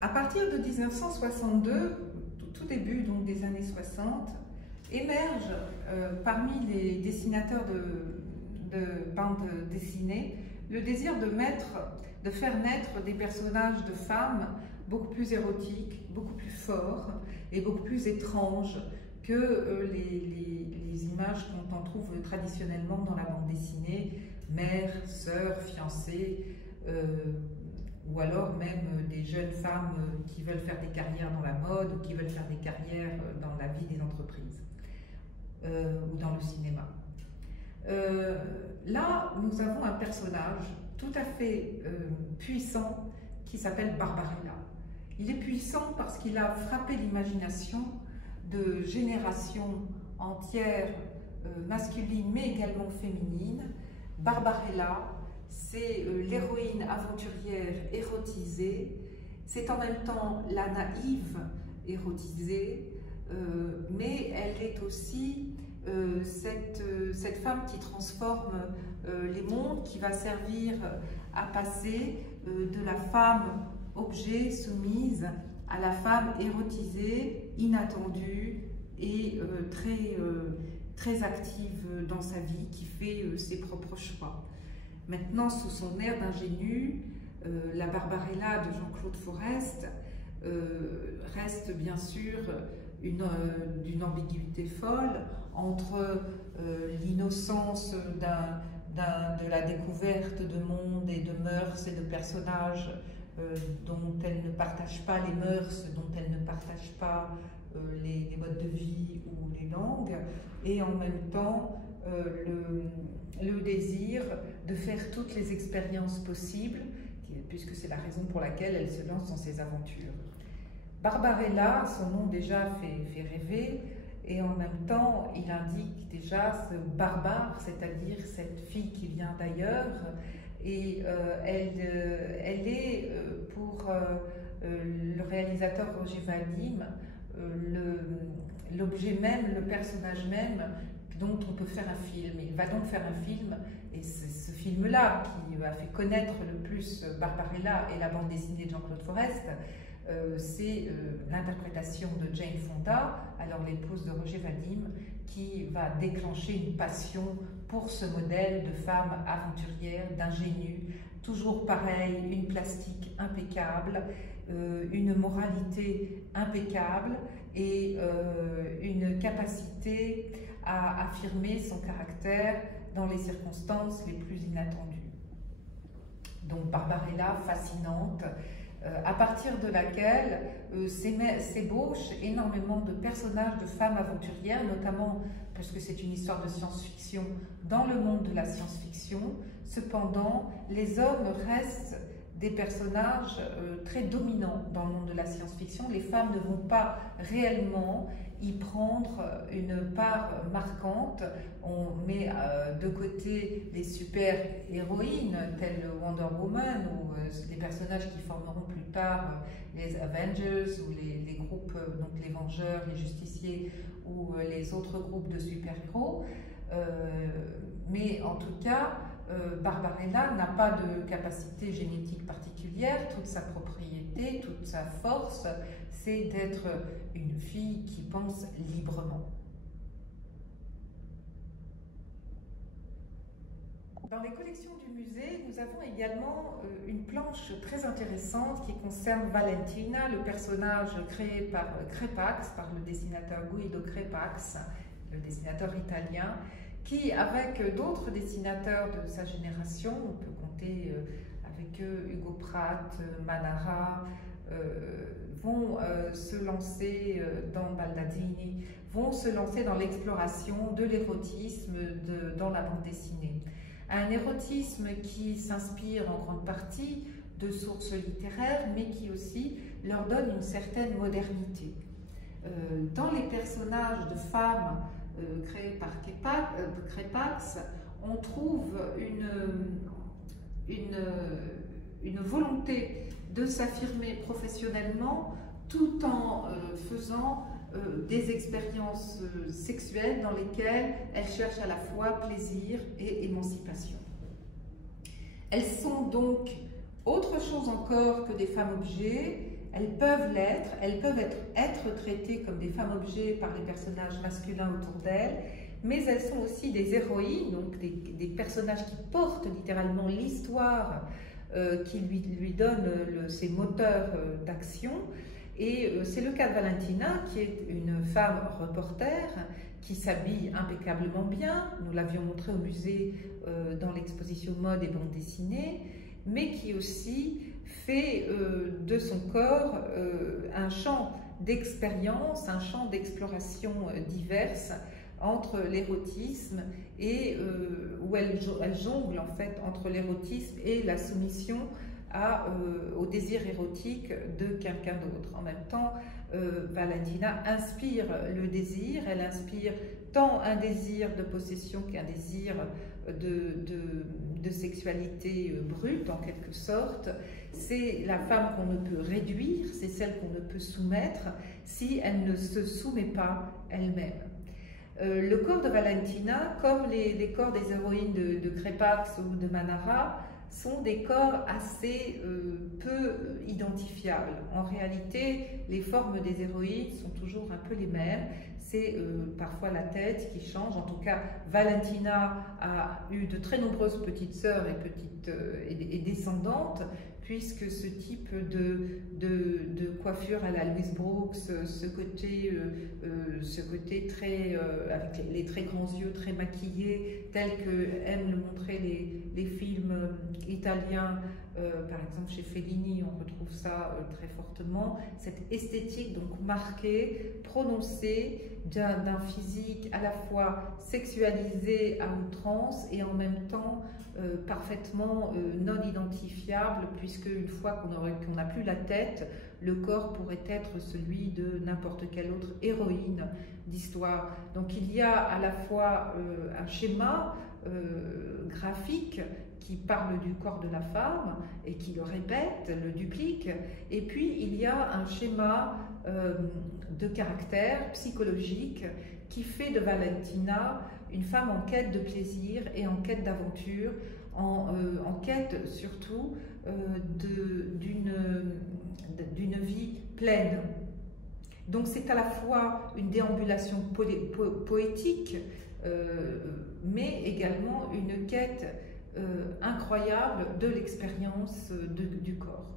À partir de 1962, au tout début donc, des années 60, émerge parmi les dessinateurs de bandes dessinées le désir de faire naître des personnages de femmes beaucoup plus érotiques, beaucoup plus forts et beaucoup plus étranges que les images qu'on en trouve traditionnellement dans la bande dessinée, mère, sœur, fiancée, ou alors même des jeunes femmes qui veulent faire des carrières dans la mode ou qui veulent faire des carrières dans la vie des entreprises ou dans le cinéma. Là, nous avons un personnage tout à fait puissant qui s'appelle Barbarella. Il est puissant parce qu'il a frappé l'imagination de générations entières masculines mais également féminines. Barbarella, c'est l'héroïne aventurière érotisée, c'est en même temps la naïve érotisée, mais elle est aussi cette femme qui transforme les mondes, qui va servir à passer de la femme objet soumise à la femme érotisée, inattendue et très active dans sa vie, qui fait ses propres choix. Maintenant, sous son air d'ingénue, la Barbarella de Jean-Claude Forest reste bien sûr d'une ambiguïté folle entre l'innocence de la découverte de monde et de mœurs et de personnages dont elle ne partage pas les mœurs, dont elle ne partage pas les modes de vie ou les langues, et en même temps le désir de faire toutes les expériences possibles, puisque c'est la raison pour laquelle elle se lance dans ses aventures. Barbarella, son nom déjà fait rêver, et en même temps il indique déjà ce barbare, c'est-à-dire cette fille qui vient d'ailleurs, et elle est pour le réalisateur Roger Vadim l'objet même, le personnage même dont on peut faire un film. Il va donc faire un film, et c'est ce film-là qui a fait connaître le plus Barbarella et la bande dessinée de Jean-Claude Forest. C'est l'interprétation de Jane Fonda, alors l'épouse de Roger Vadim, qui va déclencher une passion pour ce modèle de femme aventurière, d'ingénue, toujours pareil, une plastique impeccable, une moralité impeccable et une capacité à affirmer son caractère dans les circonstances les plus inattendues. Donc Barbarella, fascinante, à partir de laquelle s'ébauchent énormément de personnages de femmes aventurières, notamment parce que c'est une histoire de science-fiction dans le monde de la science-fiction. Cependant, les hommes restent des personnages très dominants dans le monde de la science-fiction. Les femmes ne vont pas réellement y prendre une part marquante. On met de côté les super-héroïnes telles Wonder Woman ou les personnages qui formeront plus tard les Avengers ou les groupes, donc les Vengeurs, les Justiciers ou les autres groupes de super-héros. Mais en tout cas, Barbarella n'a pas de capacité génétique particulière. Toute sa propriété, toute sa force, c'est d'être une fille qui pense librement. Dans les collections du musée, nous avons également une planche très intéressante qui concerne Valentina, le personnage créé par Crepax, par le dessinateur Guido Crepax, le dessinateur italien, qui, avec d'autres dessinateurs de sa génération, on peut compter avec eux Hugo Pratt, Manara, vont se lancer dans Baldacchini, vont se lancer dans l'exploration de l'érotisme dans la bande dessinée. Un érotisme qui s'inspire en grande partie de sources littéraires, mais qui aussi leur donne une certaine modernité. Dans les personnages de femmes créés par Crepax, on trouve une volonté de s'affirmer professionnellement tout en faisant des expériences sexuelles dans lesquelles elles cherchent à la fois plaisir et émancipation. Elles sont donc autre chose encore que des femmes objets. elles peuvent l'être, elles peuvent être traitées comme des femmes-objets par les personnages masculins autour d'elles, mais elles sont aussi des héroïnes, donc des personnages qui portent littéralement l'histoire, qui lui donnent ses moteurs d'action. Et c'est le cas de Valentina, qui est une femme reporter, qui s'habille impeccablement bien. Nous l'avions montré au musée dans l'exposition mode et bande dessinée, mais qui aussi fait de son corps un champ d'expérience, un champ d'exploration diverses entre l'érotisme et où elle jongle en fait entre l'érotisme et la soumission au désir érotique de quelqu'un d'autre. En même temps, Valentina inspire le désir, elle inspire tant un désir de possession qu'un désir de sexualité brute en quelque sorte. C'est la femme qu'on ne peut réduire, c'est celle qu'on ne peut soumettre si elle ne se soumet pas elle-même. Le corps de Valentina, comme les corps des héroïnes de Crépax ou de Manara, sont des corps assez peu identifiables. En réalité, les formes des héroïnes sont toujours un peu les mêmes. C'est parfois la tête qui change. En tout cas, Valentina a eu de très nombreuses petites sœurs et descendantes, puisque ce type de coiffure à la Louise Brooks, ce côté très, avec les très grands yeux, très maquillés, tel que aiment le montrer les films italiens, par exemple chez Fellini, on retrouve ça très fortement, cette esthétique donc marquée, prononcée, d'un physique à la fois sexualisé à outrance et en même temps parfaitement non identifiable, puisque une fois qu'on n'a plus la tête, le corps pourrait être celui de n'importe quelle autre héroïne d'histoire. Donc il y a à la fois un schéma graphique qui parle du corps de la femme et qui le répète, le duplique, et puis il y a un schéma de caractère psychologique qui fait de Valentina une femme en quête de plaisir et en quête d'aventure, en quête surtout d'une vie pleine. Donc c'est à la fois une déambulation poétique, mais également une quête incroyable de l'expérience du corps.